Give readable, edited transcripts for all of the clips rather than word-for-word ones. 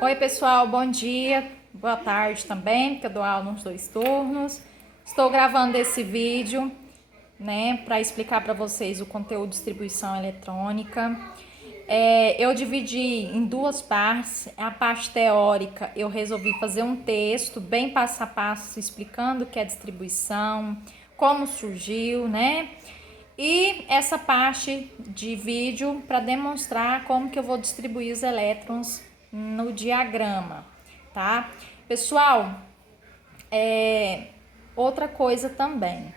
Oi, pessoal, bom dia, boa tarde também, porque eu dou aula nos 2 turnos. Estou gravando esse vídeo, né, para explicar para vocês o conteúdo de distribuição eletrônica. Eu dividi em 2 partes. A parte teórica, eu resolvi fazer um texto bem passo a passo explicando o que é distribuição, como surgiu, né? E essa parte de vídeo para demonstrar como que eu vou distribuir os elétrons no diagrama, tá? Pessoal, outra coisa também.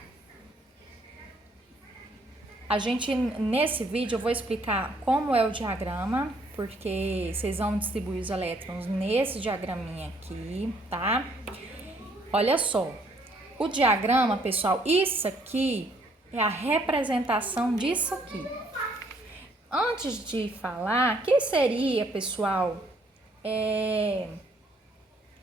Nesse vídeo eu vou explicar como é o diagrama, porque vocês vão distribuir os elétrons nesse diagraminha aqui, tá? Olha só, o diagrama, pessoal, isso aqui é a representação disso aqui. Antes de falar, o que seria, pessoal,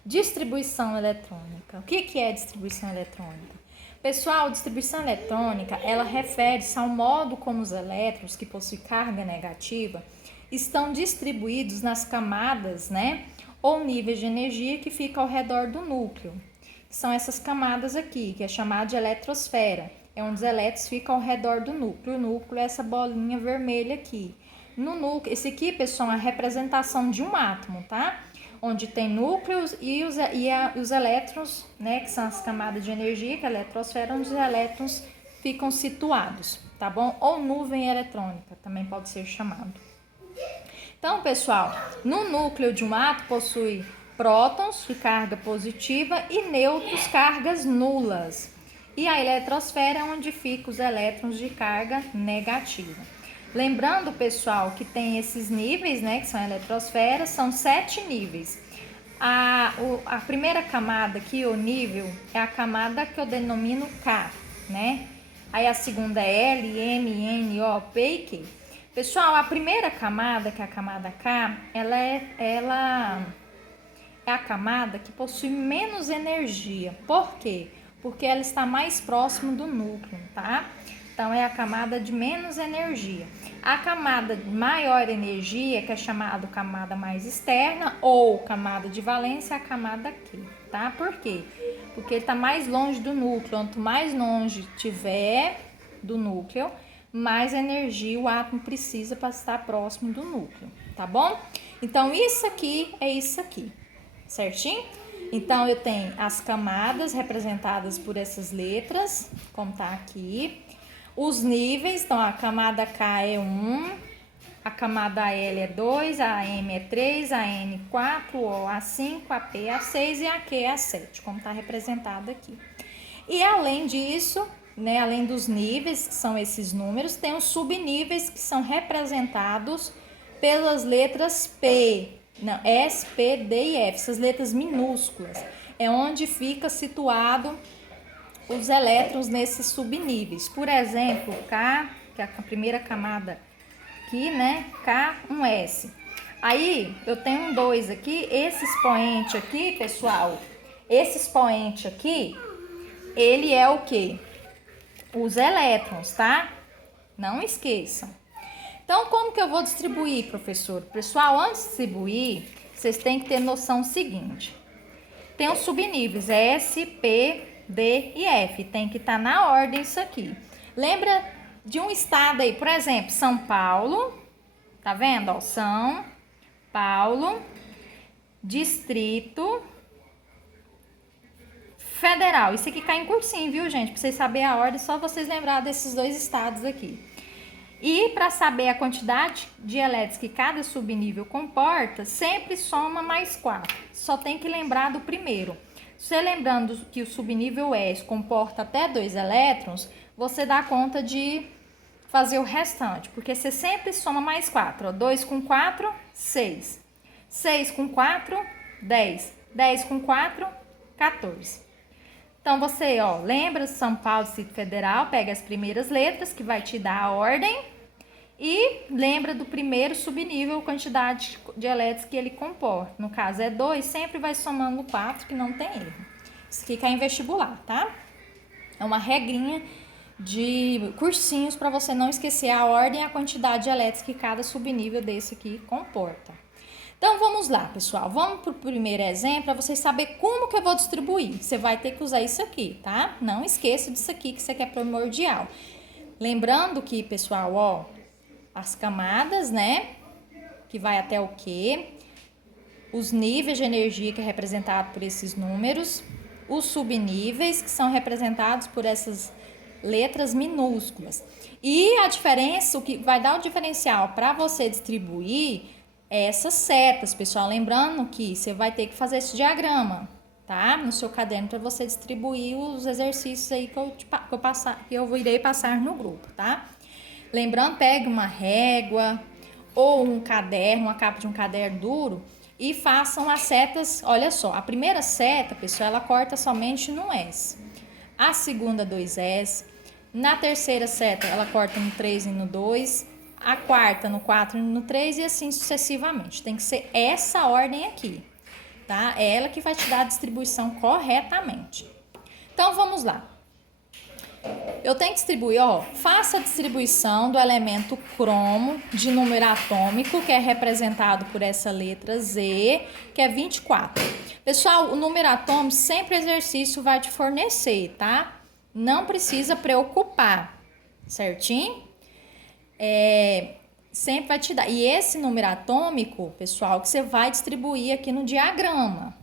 distribuição eletrônica? O que é distribuição eletrônica? Pessoal, distribuição eletrônica, ela refere-se ao modo como os elétrons que possuem carga negativa estão distribuídos nas camadas, né, ou níveis de energia que ficam ao redor do núcleo. São essas camadas aqui, que é chamada de eletrosfera. É onde os elétrons ficam ao redor do núcleo. O núcleo é essa bolinha vermelha aqui. No núcleo, esse aqui, pessoal, é a representação de um átomo, tá? Onde tem núcleos e os elétrons, né, que são as camadas de energia, que é a eletrosfera, onde os elétrons ficam situados, tá bom? Ou nuvem eletrônica, também pode ser chamado. Então, pessoal, no núcleo de um átomo possui prótons de carga positiva e nêutrons cargas nulas. E a eletrosfera é onde ficam os elétrons de carga negativa. Lembrando, pessoal, que tem esses níveis, né, que são a eletrosfera, são 7 níveis. A primeira camada aqui, o nível, é a camada que eu denomino K, né? Aí a segunda é L, M, N, O, P e Q. Pessoal, a primeira camada, que é a camada K, ela é a camada que possui menos energia. Por quê? Porque ela está mais próximo do núcleo, tá? Então, é a camada de menos energia. A camada de maior energia, que é chamada camada mais externa, ou camada de valência, é a camada Q, tá? Por quê? Porque ele está mais longe do núcleo. Quanto mais longe tiver do núcleo, mais energia o átomo precisa para estar próximo do núcleo, tá bom? Então, isso aqui é isso aqui, certinho? Então, eu tenho as camadas representadas por essas letras, como tá aqui. Os níveis, então a camada K é 1, a camada L é 2, a M é 3, a N 4, O a 5, a P a 6 e a Q a 7, como está representado aqui. E além disso, né, além dos níveis, que são esses números, tem os subníveis que são representados pelas letras P, não, S, P, D e F, essas letras minúsculas. É onde fica situado os elétrons nesses subníveis. Por exemplo, K, que é a primeira camada aqui, né? K1S. Aí, eu tenho um 2 aqui. Esse expoente aqui, pessoal, esse expoente aqui, ele é o quê? Os elétrons, tá? Não esqueçam. Então, como que eu vou distribuir, professor? Pessoal, antes de distribuir, vocês têm que ter noção seguinte. Tem os subníveis S, P, D e F. Tem que estar na ordem isso aqui. Lembra de um estado aí, por exemplo, São Paulo. Tá vendo? Ó, São Paulo, Distrito Federal. Isso aqui cai em cursinho, viu, gente? Pra vocês saberem a ordem, só vocês lembrar desses 2 estados aqui. E para saber a quantidade de elétrons que cada subnível comporta, sempre soma mais 4. Só tem que lembrar do primeiro. Você lembrando que o subnível S comporta até 2 elétrons, você dá conta de fazer o restante, porque você sempre soma mais 4. 2 com 4, 6. 6 com 4, 10. 10 com 4, 14. Então, você, ó, lembra São Paulo, Distrito Federal, pega as primeiras letras, que vai te dar a ordem, e lembra do primeiro subnível, quantidade de elétrons que ele comporta. No caso é 2, sempre vai somando 4, que não tem erro. Isso aqui cai em vestibular, tá? É uma regrinha de cursinhos para você não esquecer a ordem e a quantidade de elétrons que cada subnível desse aqui comporta. Então, vamos lá, pessoal. Vamos para o primeiro exemplo para vocês saberem como que eu vou distribuir. Você vai ter que usar isso aqui, tá? Não esqueça disso aqui, que isso aqui é primordial. Lembrando que, pessoal, ó, as camadas, né? Que vai até o quê? Os níveis de energia, que é representado por esses números. Os subníveis, que são representados por essas letras minúsculas. E a diferença, o que vai dar o diferencial para você distribuir é essas setas, pessoal. Lembrando que você vai ter que fazer esse diagrama, tá? No seu caderno para você distribuir os exercícios aí que eu irei passar no grupo, tá? Lembrando, pegue uma régua ou um caderno, uma capa de um caderno duro e façam as setas. Olha só, a primeira seta, pessoal, ela corta somente no S. A segunda, 2S. Na terceira seta, ela corta no 3 e no 2. A quarta, no 4 e no 3 e assim sucessivamente. Tem que ser essa ordem aqui, tá? É ela que vai te dar a distribuição corretamente. Então, vamos lá. Eu tenho que distribuir, ó, faça a distribuição do elemento cromo de número atômico, que é representado por essa letra Z, que é 24. Pessoal, o número atômico sempre o exercício vai te fornecer, tá? Não precisa preocupar, certinho? Sempre vai te dar. E esse número atômico, pessoal, que você vai distribuir aqui no diagrama.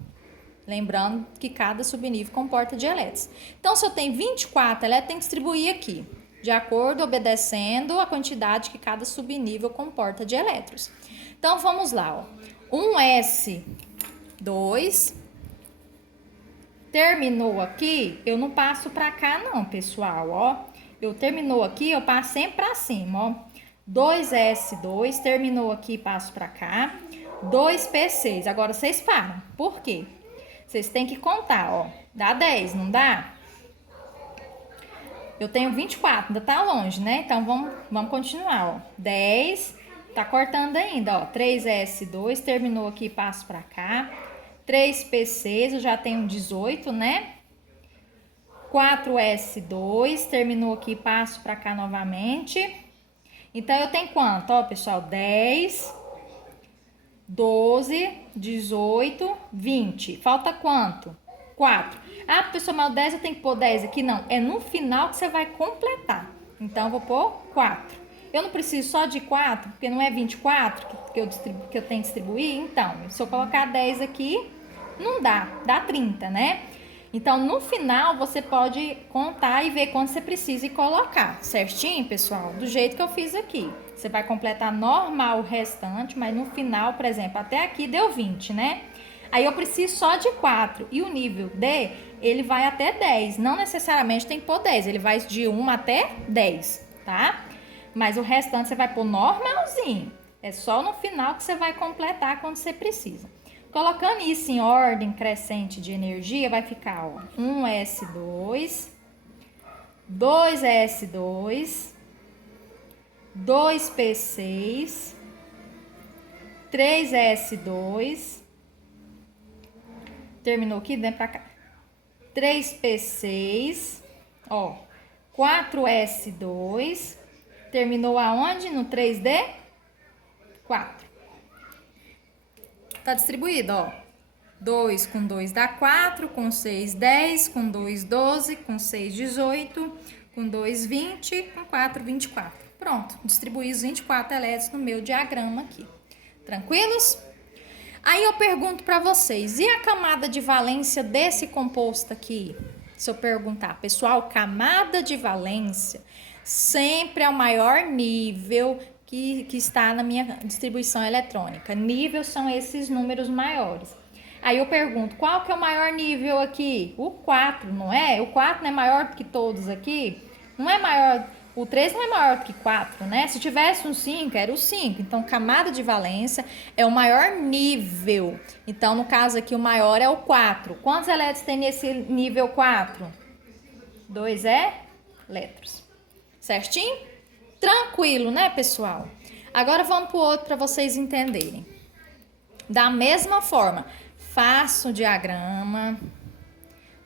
Lembrando que cada subnível comporta de elétrons. Então, se eu tenho 24 elétrons, tem que distribuir aqui, de acordo, obedecendo a quantidade que cada subnível comporta de elétrons. Então, vamos lá, ó. 1s2 terminou aqui, eu não passo para cá não, pessoal, ó. Eu terminou aqui, eu passo sempre para cima, ó. 2s2 terminou aqui, passo para cá. 2p6. Agora vocês param. Por quê? Vocês têm que contar, ó. Dá 10, não dá? Eu tenho 24, ainda tá longe, né? Então, vamos continuar, ó. 10, tá cortando ainda, ó. 3S2, terminou aqui, passo pra cá. 3P6, eu já tenho 18, né? 4S2, terminou aqui, passo pra cá novamente. Então, eu tenho quanto? Ó, pessoal, 10... 12, 18, 20. Falta quanto? 4. Ah, professor, mas o 10 eu tenho que pôr 10 aqui? Não, é no final que você vai completar. Então, eu vou pôr 4. Eu não preciso só de 4, porque não é 24 que eu tenho que distribuir. Então, se eu colocar 10 aqui, não dá. Dá 30, né? Então, no final, você pode contar e ver quanto você precisa e colocar. Certinho, pessoal? Do jeito que eu fiz aqui. Você vai completar normal o restante, mas no final, por exemplo, até aqui deu 20, né? Aí eu preciso só de 4. E o nível D, ele vai até 10. Não necessariamente tem que pôr 10. Ele vai de 1 até 10, tá? Mas o restante você vai pôr normalzinho. É só no final que você vai completar quando você precisa. Colocando isso em ordem crescente de energia, vai ficar, ó, 1s2, 2s2, 2p6, 3s2, terminou aqui, vem pra cá, 3p6, ó, 4s2, terminou aonde? No 3d? 4. Tá distribuído, ó. 2 com 2 dá 4, com 6, 10, com 2, 12, com 6, 18, com 2, 20, com 4, 24. Pronto, distribuí os 24 elétrons no meu diagrama aqui. Tranquilos? Aí eu pergunto para vocês, e a camada de valência desse composto aqui? Se eu perguntar, pessoal, camada de valência sempre é o maior nível que está na minha distribuição eletrônica. Nível são esses números maiores. Aí eu pergunto, qual que é o maior nível aqui? O 4, não é? O 4 não é maior do que todos aqui? Não é maior, o 3 não é maior do que 4, né? Se tivesse um 5, era o 5. Então, camada de valência é o maior nível. Então, no caso aqui, o maior é o 4. Quantos elétrons tem nesse nível 4? 2 elétrons. Certinho? Tranquilo, né, pessoal? Agora vamos para o outro para vocês entenderem. Da mesma forma, faço o diagrama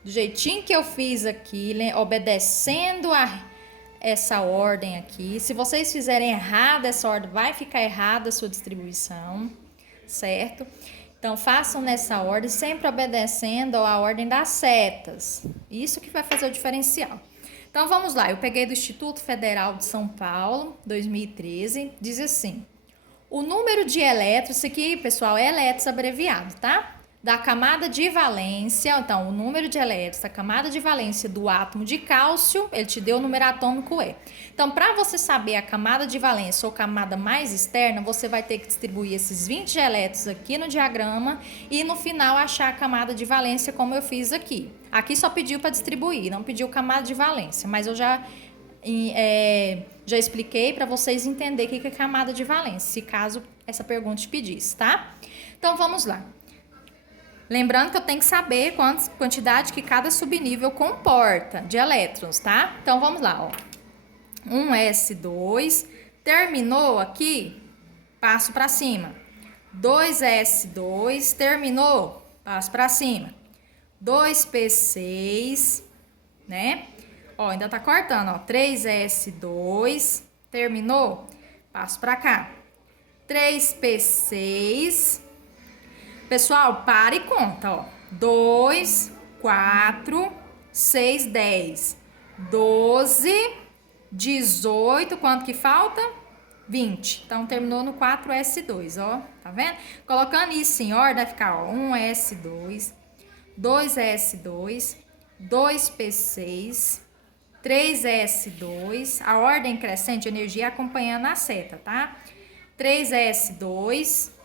do jeitinho que eu fiz aqui, obedecendo essa ordem aqui. Se vocês fizerem errado essa ordem, vai ficar errada a sua distribuição, certo? Então, façam nessa ordem, sempre obedecendo a ordem das setas. Isso que vai fazer o diferencial. Então, vamos lá. Eu peguei do Instituto Federal de São Paulo, 2013. Diz assim: o número de elétrons, isso aqui, pessoal, é elétrons abreviado, tá? Da camada de valência, então, o número de elétrons da camada de valência do átomo de cálcio, ele te deu o número atômico E. Então, para você saber a camada de valência ou camada mais externa, você vai ter que distribuir esses 20 elétrons aqui no diagrama e no final achar a camada de valência como eu fiz aqui. Aqui só pediu para distribuir, não pediu camada de valência, mas eu já expliquei para vocês entenderem o que é camada de valência, se caso essa pergunta te pedisse, tá? Então, vamos lá. Lembrando que eu tenho que saber quantidade que cada subnível comporta de elétrons, tá? Então, vamos lá, ó. 1s2, terminou aqui, passo para cima. 2s2, terminou, passo para cima. 2p6, né? Ó, ainda tá cortando, ó. 3s2, terminou, passo para cá. 3p6. Pessoal, para e conta, ó. 2, 4, 6, 10, 12, 18, quanto que falta? 20. Então, terminou no 4S2, ó. Tá vendo? Colocando isso em ordem, vai ficar, ó, 1S2, 2S2, 2P6, 3S2, a ordem crescente de energia acompanhando a seta, tá? 3S2,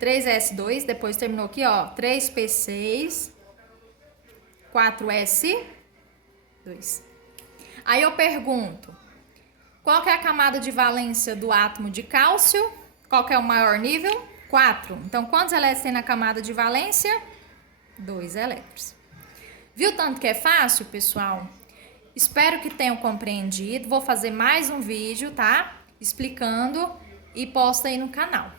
3S2, depois terminou aqui, ó, 3P6, 4S2. Aí eu pergunto, qual que é a camada de valência do átomo de cálcio? Qual que é o maior nível? 4. Então, quantos elétrons tem na camada de valência? 2 elétrons. Viu tanto que é fácil, pessoal? Espero que tenham compreendido. Vou fazer mais um vídeo, tá? Explicando e posta aí no canal.